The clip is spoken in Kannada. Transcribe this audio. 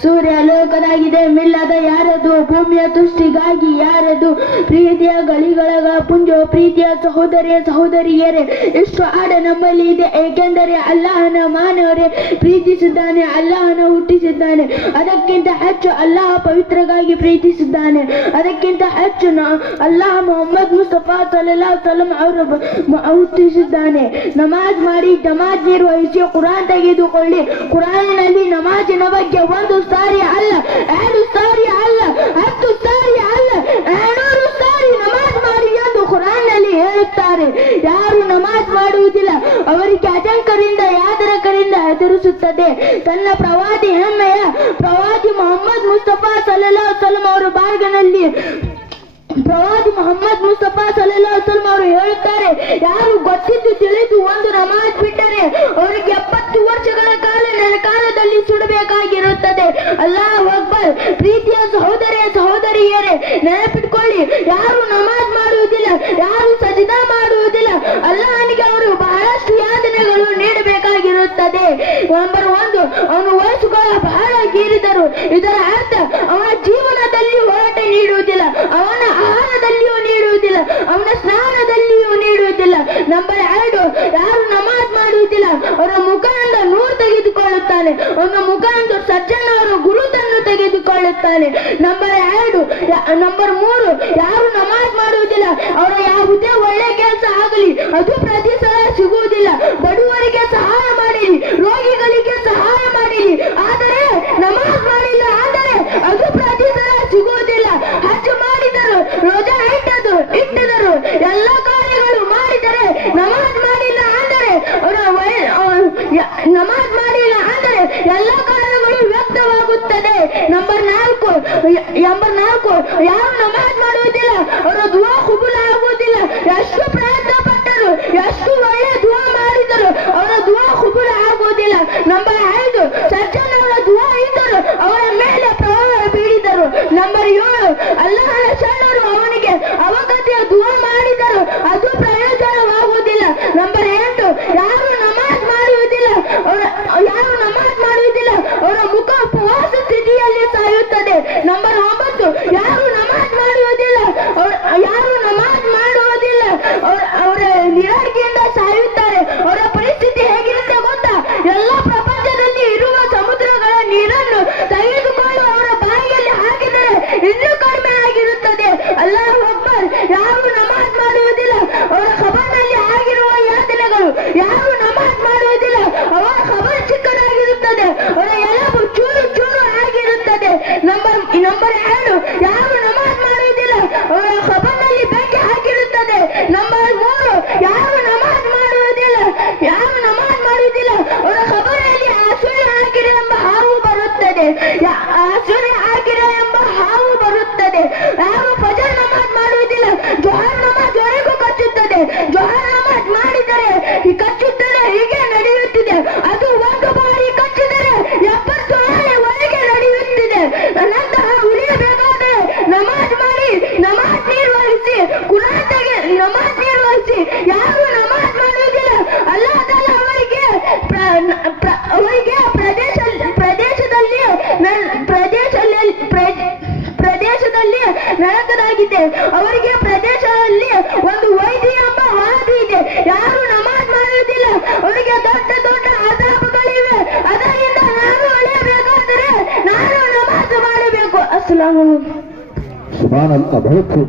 ಸೂರ್ಯ ಲೋಕದಾಗಿದೆ ಮಿಲ್ಲದ ಯಾರದು, ಭೂಮಿಯ ತುಷ್ಟಿಗಾಗಿ ಯಾರದು, ಪ್ರೀತಿಯ ಗಳಿಗಳ ಪುಂಜೋ ಪ್ರೀತಿಯ ಸಹೋದರಿಯರೇ, ಇಷ್ಟು ಹಾಡ ನಮ್ಮಲ್ಲಿ ಇದೆ ಏಕೆಂದರೆ ಅಲ್ಲಾಹನ ಮಾನವರೇ ಪ್ರೀತಿಸಿದ್ದಾನೆ, ಅಲ್ಲಾಹನ ಹುಟ್ಟಿಸಿದ್ದಾನೆ. ಅದಕ್ಕಿಂತ ಹೆಚ್ಚು ಅಲ್ಲಾಹ ಪವಿತ್ರಗಾಗಿ ಪ್ರೀತಿಸಿದ್ದಾನೆ. ಅದಕ್ಕಿಂತ ಹೆಚ್ಚು ಅಲ್ಲಾಹ ಮೊಹಮ್ಮದ್ ಮುಸ್ತಫಾ ಸಲ್ಲಲ್ಲಾಹು ಅಲೈಹಿ ವಸಲ್ಲಂ ಅವರು ಹುಟ್ಟಿಸಿದ್ದಾನೆ. ನಮಾಜ್ ಮಾಡಿ, ನಮಾಜ್ ನಿರ್ವಹಿಸಿ, ಕುರಾನ್ ತೆಗೆದುಕೊಳ್ಳಿ. ಕುರಾನಿನಲ್ಲಿ ನಮಾಜಿನ ಬಗ್ಗೆ ಒಂದು ಸಾರಿ ಅಲ್ಲ, 2 ಸಾರಿ ಅಲ್ಲ, 10 ಸಾರಿ ಅಲ್ಲ, 200 ಸಾರಿ ನಮಾಜ್ ಮಾಡಿ ಎಂದು ಕುರಾನ್ನಲ್ಲಿ ಹೇಳುತ್ತಾರೆ. ಯಾರು ನಮಾಜ್ ಮಾಡುವುದಿಲ್ಲ ಅವರಿಗೆ ಆತಂಕರಿಂದ ಯಾತಕರಿಂದ ಹೆದರಿಸುತ್ತದೆ. ತನ್ನ ಪ್ರವಾದಿ ಹೆಮ್ಮೆಯ ಪ್ರವಾದಿ ಮೊಹಮ್ಮದ್ ಮುಸ್ತಫಾ ಸಲ್ಲಲ್ಲಾಹು ಅಲೈಹಿ ವಸಲ್ಲಂ ಅವರ ಬಾಗಿನಲ್ಲಿ ಪ್ರವಾದಿ ಮೊಹಮ್ಮದ್ ಮುಸ್ತಫಾ ಸಲ್ಲಲ್ಲಾಹು ಅಲೈಹಿ ವಸಲ್ಲಂ ಅವರು ಹೇಳುತ್ತಾರೆ, ಯಾರು ಗೊತ್ತಿದ್ದು ತಿಳಿದು ಒಂದು ನಮಾಜ್ ಬಿಟ್ಟರೆ ಅವರಿಗೆ 70 ವರ್ಷಗಳ ಕಾಲ ನರಕದಲ್ಲಿ ಸುಡಬೇಕಾಗಿರುತ್ತದೆ. ಅಲ್ಲಾಹು ಅಕ್ಬರ್. ಪ್ರೀತಿಯ ಸಹೋದರಿಯರೇ ನೆನಪಿಟ್ಕೊಳ್ಳಿ, ಯಾರು ನಮಾಜ್ ಮಾಡುವುದಿಲ್ಲ, ಯಾರು ಸಜಿದಾ ಮಾಡುವುದಿಲ್ಲ, ಅಲ್ಲಾಹನಿಗೆ ಅವರು ಬಹಳಷ್ಟು ಯಾತನೆಗಳು ನೀಡಬೇಕಾಗಿರುತ್ತದೆ. ನಂಬರ್ 1, ಅವನು ವಯಸ್ಸುಗಳ ಬಹಳ ಗೀರಿದರು. ಇದರ ಅರ್ಥ ಅವನ ಜೀವನದಲ್ಲಿ ಹೊರಟೆ ನೀಡುವುದಿಲ್ಲ, ಅವನ ಆಹಾರದಲ್ಲಿಯೂ ನೀಡುವುದಿಲ್ಲ, ಅವನ ಸ್ನಾನದಲ್ಲಿಯೂ ನೀಡುವುದಿಲ್ಲ. ನಂಬರ್ 2, ಯಾರು ನಮಾಜ್ ಮಾಡುವುದಿಲ್ಲ ಅವರ ಮುಖದಿಂದ ನೂರು ತೆಗೆದುಕೊಳ್ಳುತ್ತಾನೆ, ಅವನ ಮುಖದಿಂದ ಸಜ್ಜನ ಅವರ ಗುರುತನ್ನು ತೆಗೆದುಕೊಳ್ಳುತ್ತಾನೆ. ನಂಬರ್ 3, ಯಾರು ನಮಾಜ್ ಮಾಡುವುದಿಲ್ಲ ಅವರ ಯಾವುದೇ ಒಳ್ಳೆ ಕೆಲಸ ಆಗಲಿ ಅದು ಪ್ರತಿ ಸಲ ಸಿಗುವುದಿಲ್ಲ. ಬಡವರಿಗೆ ಸಹಾಯ ಮಾಡಿರಿ, ರೋಗಿಗಳಿಗೆ ಸಹಾಯ ಮಾಡಿರಿ, ಆದರೆ ನಮಾಜ್ ಮಾಡಿಲ್ಲ ಅಂದರೆ ಅದು ಪ್ರತಿ ಸಲ ಸಿಗುವುದಿಲ್ಲ. ಹಜ್ ಮಾಡಿದರು, ರೋಜಾ ಇಟ್ಟಿದರು, ಎಲ್ಲ ಕಾರ್ಯಗಳು ಮಾಡಿದರೆ ನಮಾಜ್ ಮಾಡಿಲ್ಲ ಅಂದರೆ ನಮಾಜ್ ಮಾಡಿಲ್ಲ ಅಂದರೆ ಎಲ್ಲ ಕಾರ್ಯಗಳು ವ್ಯಕ್ತವಾಗುತ್ತದೆ. ನಂಬರ್ 4, ಯಾರು ನಮಾಜ್ ಮಾಡುವುದಿಲ್ಲ ಅವರ ದುವಾ ಕಬೂಲ್ ಆಗುವುದಿಲ್ಲ. ಎಷ್ಟು ಪ್ರಯತ್ನ ಪಟ್ಟರು, ಎಷ್ಟು ಒಳ್ಳೆ ದುವಾ ಮಾಡಿದರು, ಅವರ ದುವಾ ಕಬೂಲ್ ಆಗುವುದಿಲ್ಲ. ನಂಬರ್ 5, ಸಜ್ಜನವರ ದುವಾ ಇದ್ದರು ಅವರ ಮೇಲೆ ಪ್ರಭಾವ ಬೀರಿದರು. ನಂಬರ್ 7, ಅಲ್ಲಾಹನ ಶರಣರು ಅವನಿಗೆ ಅವಗತಿಯ ದುವಾ ಮಾಡಿದರು, ಅದು ಪ್ರಯೋಜನವಾಗುವುದಿಲ್ಲ. ನಂಬರ್ 8, ಯಾರು ನಮಾಜ್ ಮಾಡುವುದಿಲ್ಲ ಅವರ ಮುಖ ಉಪವಾಸ ಸ್ಥಿತಿಯಲ್ಲಿ ಸಾಯುತ್ತದೆ. ನಂಬರ್ 9, ಯಾರು ನಮಾಜ್ ಮಾಡುವುದಿಲ್ಲ ಅವರ ನಿರಾಳಿಕೆಯಿಂದ ಸಾಯುತ್ತಾರೆ. ಅವರ ಪರಿಸ್ಥಿತಿ ಹೇಗಿರುತ್ತೆ ಗೊತ್ತಾ? ಎಲ್ಲ ಪ್ರಪಂಚದಲ್ಲಿ ಇರುವ ಸಮುದ್ರಗಳ ನೀರನ್ನು ತೆಗೆದುಕೊಂಡು ಅವರ ಬಾಯಿಯಲ್ಲಿ ಹಾಕಿದರೆ ಇನ್ನೂ ಕಡಿಮೆ ಆಗಿರುತ್ತದೆ. ಅಲ್ಲಾಹು ಅಕ್ಬರ್. ಯಾರು ನಮಾಜ್ ಮಾಡುವುದಿಲ್ಲ ಅವರ ಖಬರ್ನಲ್ಲಿ ಆಗಿರುವ ಯಾತನೆಗಳು, ಯಾರು ನಮಾಜ್ ಮಾಡುವುದಿಲ್ಲ ಅವರ ಖಬರ್ ಚಿಕ್ಕದಾಗಿರುತ್ತದೆ, ಅವರ ಎಲಬು ಚೂರು ಆಗಿರುತ್ತದೆ. ನಂಬರ್ 2, ಯಾರು ನಮಾಜ್ ಮಾಡುವುದಿಲ್ಲ ಅವರ ಖಬರ್ನಲ್ಲಿ ಬೆಂಕಿ ಹಾಕಿರುತ್ತದೆ. ನಂಬರ್ 3, ಯಾರು ನಮಾಜ್ ಮಾಡುವುದಿಲ್ಲ ಅವರ ಖಬರ್ನಲ್ಲಿ ಆಸುರಿ ಹಾಕಿರೆ ಎಂಬ ಹಾವು ಬರುತ್ತದೆ. ಯಾರು ಫಜರ್ ನಮಾಜ್ ಮಾಡುವುದಿಲ್ಲ ಜೊಹರ್ ನಮಾಜ್ ವರೆಗೂ ಕಚ್ಚುತ್ತದೆ. ಜೊಹರ್ ನಮಾಜ್ ಮಾಡಿದರೆ ಕಚ್ಚುತ್ತದೆ, ಹೀಗೆ ನಡೆಯುತ್ತಿದೆ. ಅದು 1 ಬಾರಿ ಕಚ್ಚಿದರೆ 70 ಆನೆವರೆಗೆ ನಡೆಯುತ್ತಿದೆ. ನಂತರ ಉಳಿಯಬೇಕಾದರೆ ನಮಾಜ್ ಮಾಡಿ, ನಮಾಜ್ ನಿರ್ವಹಿಸಿ, ಕುರಾನ್ ನಮಾಜ್ ನಿರ್ವಹಿಸಿ. ಯಾರು ನಮಾಜ್ ಮಾಡುವುದಿಲ್ಲ ಅಲ್ಲಾಹ್ ತಾಲಾ ಅವರಿಗೆ ಪ್ರದೇಶದಲ್ಲಿ ನರಕದಾಗಿದೆ. ಅವರಿಗೆ ಪ್ರದೇಶದಲ್ಲಿ ಒಂದು ವೈದ್ಯ ಎಂಬ ವಾದಿ ಇದೆ. ಯಾರು ನಮಾಜ್ ಮಾಡುವುದಿಲ್ಲ ಅವರಿಗೆ ದೊಡ್ಡ ಅದಾಬಗಳಿವೆ. ಅದರಿಂದ ನಾನು ಉಳಿಯಬೇಕಾದರೆ ನಾನು ನಮಾಜ್ ಮಾಡಬೇಕು. ಅಸ್ಸಲಾಮು ಅಲೈಕುಂ.